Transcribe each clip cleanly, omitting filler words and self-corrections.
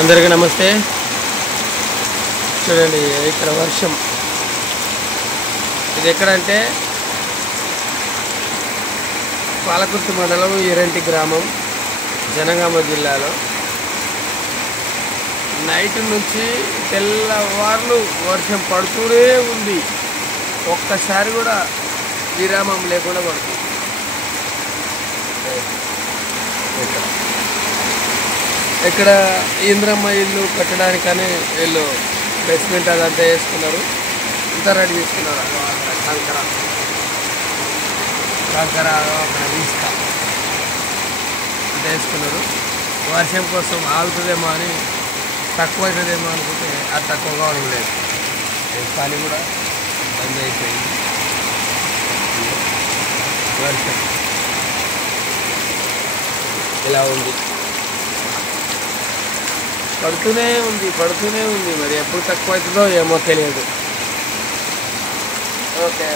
అందరికీ నమస్తే. చూడండి ఇక్కడ వర్షం. ఇది ఎక్కడంటే పాలకుర్తి మండలం ఈరంటి గ్రామం జనగామ జిల్లాలో నైట్ నుంచి తెల్లవార్లు వర్షం పడుతూనే ఉంది. ఒక్కసారి కూడా విరామం లేకుండా పడుతుంది. ఇక్కడ ఇంద్రమ్మ ఇల్లు కట్టడానికని వీళ్ళు బేస్మెంట్ అదంతా వేసుకున్నారు. అంతా రెడీ చేసుకున్నారు. కంకర అక్కడ ఇసుక అంతా వేసుకున్నారు. వర్షం కోసం ఆగుతుందేమో అని, తక్కువ అవుతుందేమో అనుకుంటే అది తక్కువగా ఉండలేదు. పని కూడా బంద్ అయిపోయింది. వర్షం ఇలా ఉంది, పడుతూనే ఉంది. మరి ఎప్పుడు తక్కువ అవుతుందో ఏమో తెలియదు. Okay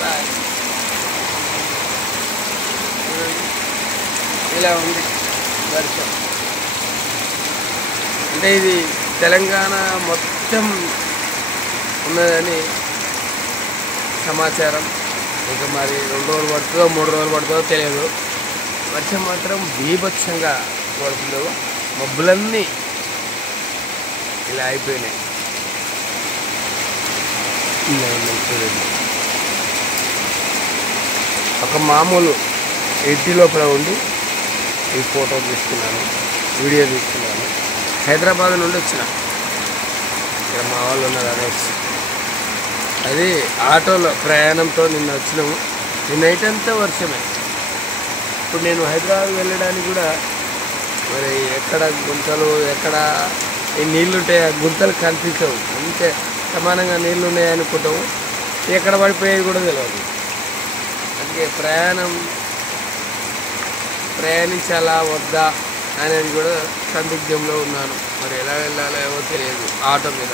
bye. ఇలా ఉంది వర్షం. అంటే ఇది తెలంగాణ మొత్తం ఉన్నదని సమాచారం. ఇంకా మరి 2 రోజులు పడుతుందో 3 రోజులు పడుతుందో తెలియదు. వర్షం మాత్రం బీభత్సంగా పడుతుందో. మబ్బులన్నీ ఇలా అయిపోయినాయి. ఇలా ఉన్నాయి చూడండి. ఒక మామూలు ఇంటి లోపల ఉండి ఈ ఫోటో తీసుకున్నాను, వీడియో తీసుకున్నాను. హైదరాబాద్ నుండి వచ్చిన. ఇక్కడ మా వాళ్ళు ఉన్నారు అనేసి అది ఆటోలో ప్రయాణంతో నిన్న వచ్చినాము. ఈ నైట్ అంతా వర్షమే. ఇప్పుడు నేను హైదరాబాద్ వెళ్ళడానికి కూడా మరి ఎక్కడ గుంతలు, ఎక్కడ ఈ నీళ్ళు ఉంటాయి, ఆ గుంతలు కనిపించవు. అంతే సమానంగా నీళ్ళు ఉన్నాయి అనుకుంటాము. ఎక్కడ పడిపోయేది కూడా తెలియదు. అందుకే ప్రయాణించాలా వద్దా అనేది కూడా సందిగ్ధంలో ఉన్నాను. మరి ఎలా వెళ్ళాలో ఏమో తెలియదు ఆటో మీద.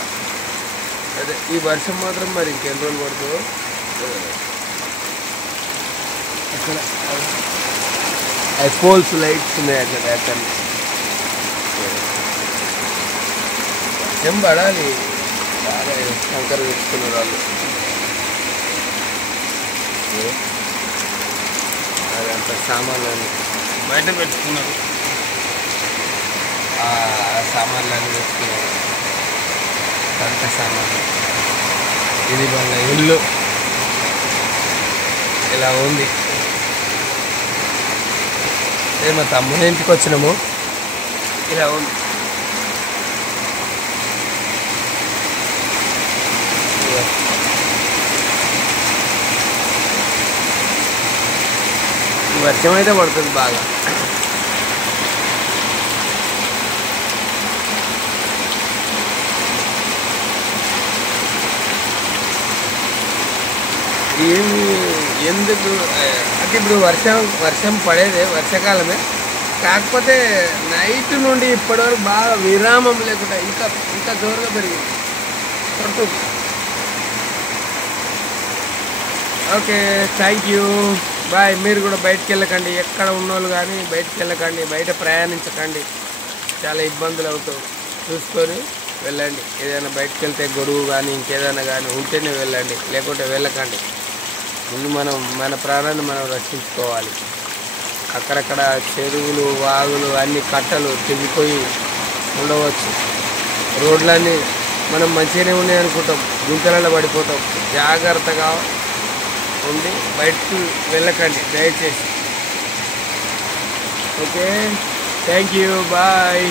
అదే ఈ వర్షం మాత్రం మరి ఇంకెన్ని రోజులు పడుతుందో. అక్కడ పోల్స్ లైట్స్ ఉన్నాయి అక్కడ. వర్షం పడాలి. బాగా కంకర పెట్టుకున్నారు వాళ్ళు. అదంతా సామాన్లన్నీ బయట పెట్టుకున్నారు. ఆ సామాన్లన్నీ పెట్టుకున్నారు. అంత సామాన్లు. ఇది వాళ్ళ ఇల్లు ఇలా ఉంది. మా తమ్ముని ఇంటికి వచ్చినాము. ఇలా ఉంది. వర్షం అయితే పడుతుంది బాగా. ఎందుకు అంటే ఇప్పుడు వర్షం పడేదే వర్షాకాలమే. కాకపోతే నైట్ నుండి ఇప్పటివరకు బాగా విరామం లేకుండా ఇంకా జోరుగా పెరిగింది. Okay, thank you, bye. మీరు కూడా బయటికి వెళ్ళకండి. ఎక్కడ ఉన్నోళ్ళు కానీ బయటికి వెళ్ళకండి, బయట ప్రయాణించకండి. చాలా ఇబ్బందులు అవుతావు. చూసుకొని వెళ్ళండి. ఏదైనా బయటకు వెళ్తే గొడుగు కానీ ఇంకేదైనా కానీ ఉంటేనే వెళ్ళండి, లేకుంటే వెళ్ళకండి. ముందు మన ప్రాణాన్ని మనం రక్షించుకోవాలి. అక్కడక్కడ చెరువులు, వాగులు, అన్ని కట్టలు తెగిపోయి ఉండవచ్చు. రోడ్లన్నీ మనం మంచిగానే ఉన్నాయి అనుకుంటాం, గుంతలలో పడిపోతాం. జాగ్రత్తగా ఉండి బయటకు వెళ్ళకండి దయచేసి. Okay, thank you, bye.